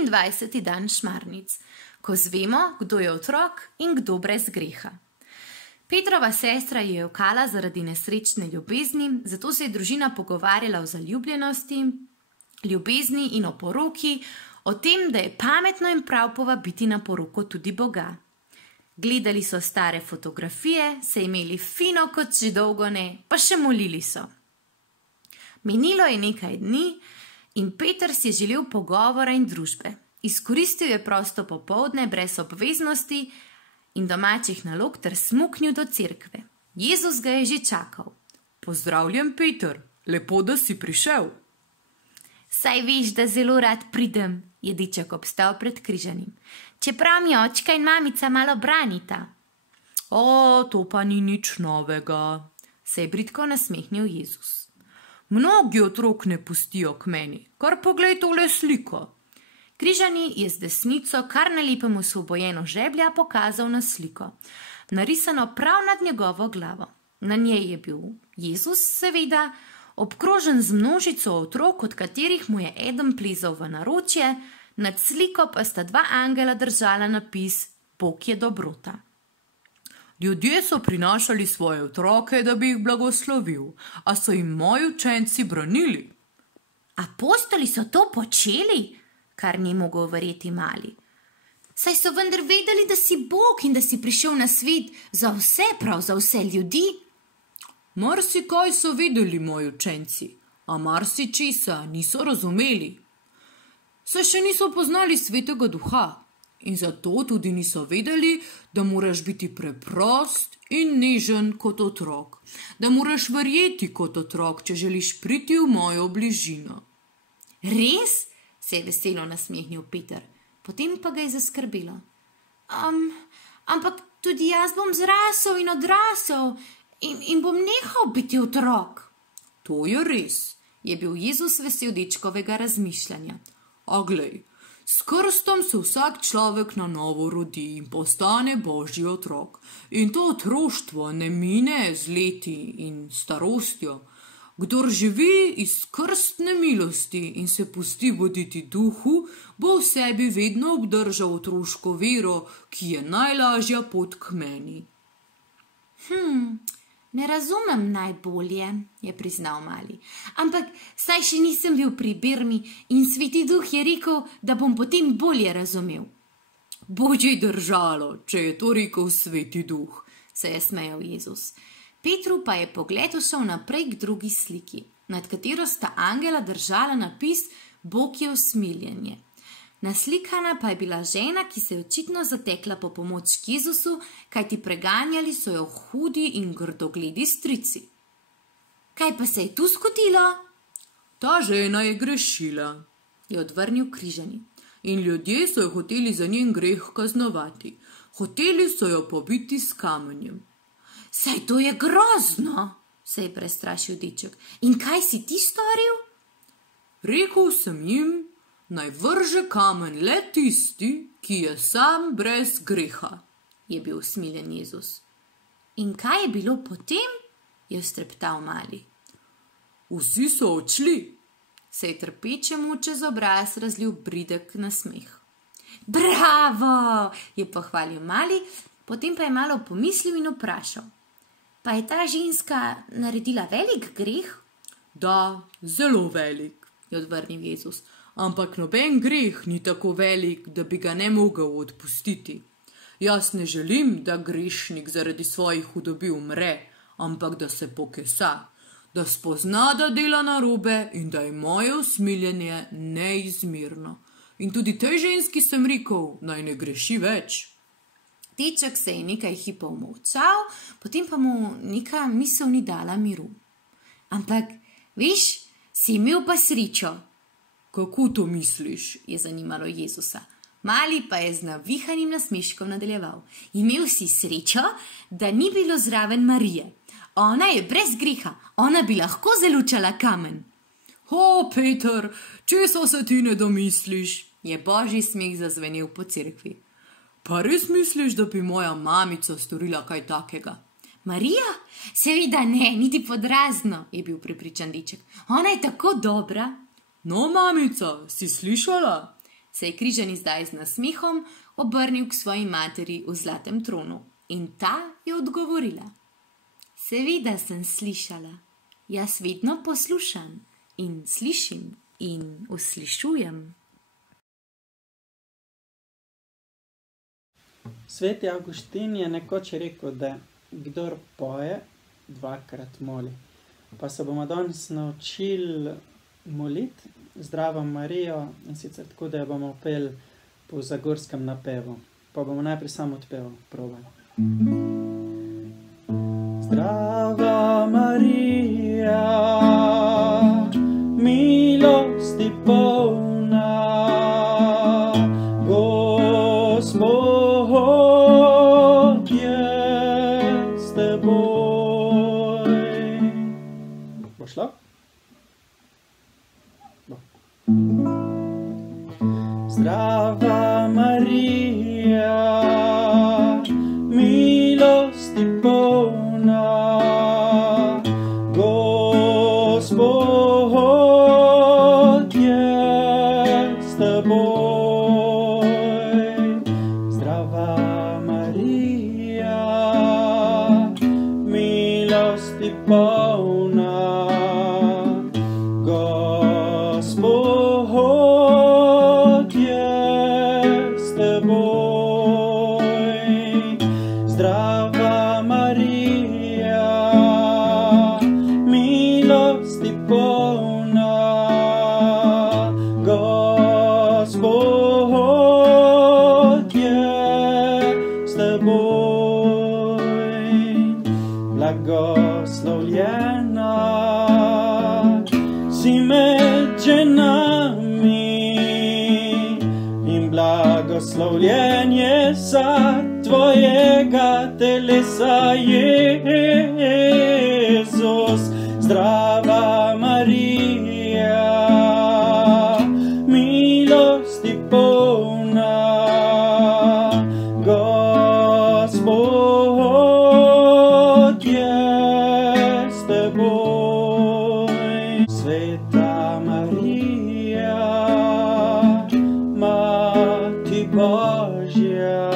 23. dan šmarnic, ko zvemo, kdo je otrok in kdo brez greha. Petrova sestra je jokala zaradi nesrečne ljubezni, zato se je družina pogovarjala o zaljubljenosti, ljubezni in o poroki, o tem, da je pametno in prav povabiti na poroko tudi Boga. Gledali so stare fotografije, se imeli fino kot že dolgo ne, pa še molili so. Minilo je nekaj dni in Peter si je želel pogovora in družbe. Izkoristil je prosto popoldne brez obveznosti in domačih nalog ter smuknil do cerkve. Jezus ga je že čakal. Pozdravljen, Peter, lepo, da si prišel. Saj veš, da zelo rad pridem, je deček obstal pred križanim. Čeprav mi očka in mamica malo branita. O, to pa ni nič novega, se je bridko nasmehnil Jezus. Mnogi otrok ne pustijo k meni, kar poglej tole sliko. Križani je z desnico kar na lepem osvobojeno žeblja pokazal na sliko, narisano prav nad njegovo glavo. Na njej je bil Jezus, seveda, obkrožen z množico otrok, od katerih mu je eden plezal v naročje, nad sliko pa sta dva angela držala napis Bog je dobrota. Ljudje so prinašali svoje otroke, da bi jih blagoslovil, a so jim moji učenci branili. Apostoli so to počeli, kar ni mogel verjeti mali. Saj so vendar vedeli, da si Bog in da si prišel na svet za vse, prav za vse ljudi. Marsikaj so vedeli moji učenci, a marsičesa niso razumeli. Saj še niso poznali svetega duha in zato tudi niso vedeli, da moraš biti preprost in nežen kot otrok, da moraš verjeti kot otrok, če želiš priti v mojo bližino. Res? Se je veselo nasmehnil Peter, potem pa ga je zaskrbelo. Ampak tudi jaz bom zrasel in odrasel in bom nehal biti otrok. To je res, je bil Jezus vesel dečkovega razmišljanja. A glej, s krstom se vsak človek na novo rodi in postane Božji otrok. In to otroštvo ne mine z leti in starostjo. Kdor živi iz krstne milosti in se pusti voditi duhu, bo v sebi vedno obdržal otroško vero, ki je najlažja pot k meni. Ne razumem najbolje, je priznal mali, ampak saj še nisem bil pri Birmi in Sveti duh je rekel, da bom potem bolje razumel. Božji držalo, če je to rekel Sveti duh, se je smejal Jezus. Petru pa je pogled šel naprej k drugi sliki, nad katero sta angela držala napis Bog je usmiljenje. Naslikana pa je bila žena, ki se je očitno zatekla po pomoč k Jezusu, kajti preganjali so jo hudi in grdogledi strici. Kaj pa se je tu zgodilo? Ta žena je grešila, je odvrnil križani. In ljudje so jo hoteli za njen greh kaznovati. Hoteli so jo pobiti s kamenjem. Saj to je grozno, se je prestrašil deček. In kaj si ti storil? Rekel sem jim, naj vrže kamen le tisti, ki je sam brez greha, je bil usmiljen Jezus. In kaj je bilo potem? Je streptal mali. Vsi so odšli, se je trpečemu čez obraz razlil bridek nasmeh. Bravo, je pohvalil mali, potem pa je malo pomislil in vprašal. Pa je ta ženska naredila velik greh? Da, zelo velik, je odvrnil Jezus. Ampak noben greh ni tako velik, da bi ga ne mogel odpustiti. Jaz ne želim, da grešnik zaradi svojih hudobi umre, ampak da se pokesa, da spozna, da dela narobe in da je moje usmiljenje neizmerno. In tudi tej ženski sem rekel, naj ne greši več. Deček se je nekaj hipov molčal, potem pa mu neka misel ni dala miru. Ampak, veš, si imel pa srečo. Kako to misliš? Je zanimalo Jezusa. Mali pa je z navihanim nasmeškom nadaljeval. Imel si srečo, da ni bilo zraven Marije. Ona je brez greha, ona bi lahko zalučala kamen. O, Peter, česa se ti ne domisliš? Je božji smeh zazvenel po cerkvi. Pa res misliš, da bi moja mamica storila kaj takega? Marija? Seveda ne, niti podrazno, je bil prepričan deček. Ona je tako dobra. No, mamica, si slišala? se je križani zdaj z nasmehom obrnil k svoji materi v zlatem tronu in ta je odgovorila: Seveda sem slišala, jaz vedno poslušam in slišim in uslišujem. Sveti Avguštin je nekoč rekel, da kdor poje, dvakrat moli. Pa se bomo danes naučili moliti Zdravo Marijo, in sicer tako, da jo bomo peli po zagorskem napevu. Pa bomo najprej samo odpev probali. Zdrava Marija, milosti polna, Gospod je s teboj. Bo šlo? Bo. Zdrava Marija, milosti polna, Gospod je s teboj. Zdrava Marija, milosti polna, Gospod je s teboj. Zdrava Marija, milosti polna, Gospod je s teboj. Blagoslovljena si med ženami in blagoslovljen je sad tvojega telesa, Jezus. Zdrava Marija, milosti polna, Gospod je s teboj. Sveta Marija, Mati Božja,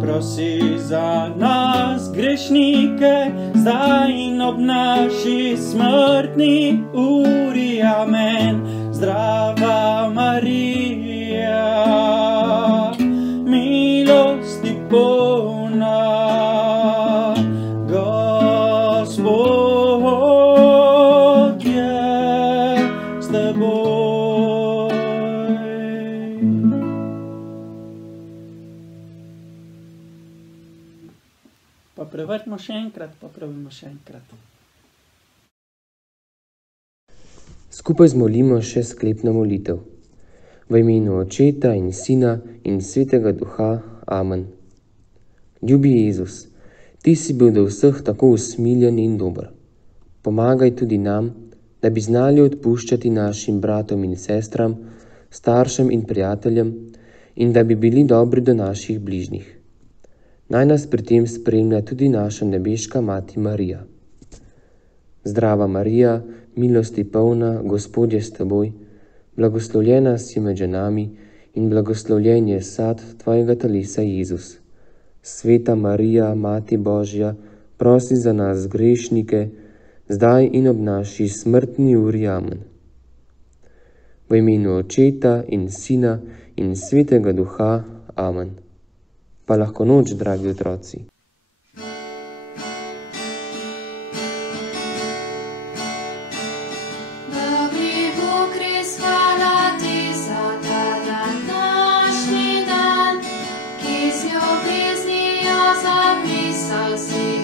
prosi za nas grešnike, zdaj in ob naši smrtni uri. Amen. Zdrava Marija, milosti polna, Gospod je s teboj. Pa prevrtimo še enkrat, pa pravimo še enkrat. Skupaj zmolimo še sklepno molitev. V imenu Očeta in Sina in Svetega Duha. Amen. Ljubi Jezus, Ti si bil do vseh tako usmiljen in dober. Pomagaj tudi nam, da bi znali odpuščati našim bratom in sestram, staršem in prijateljem in da bi bili dobri do naših bližnjih. Naj nas pri tem spremlja tudi naša nebeška Mati Marija. Zdrava Marija, milosti polna, Gospod je s teboj, blagoslovljena si med ženami in blagoslovljen je sad tvojega telesa, Jezus. Sveta Marija, Mati Božja, prosi za nas grešnike, zdaj in ob naši smrtni uri. Amen. V imenu Očeta in Sina in Svetega Duha. Amen. Pa lahko noč, dragi otroci. Zapisal si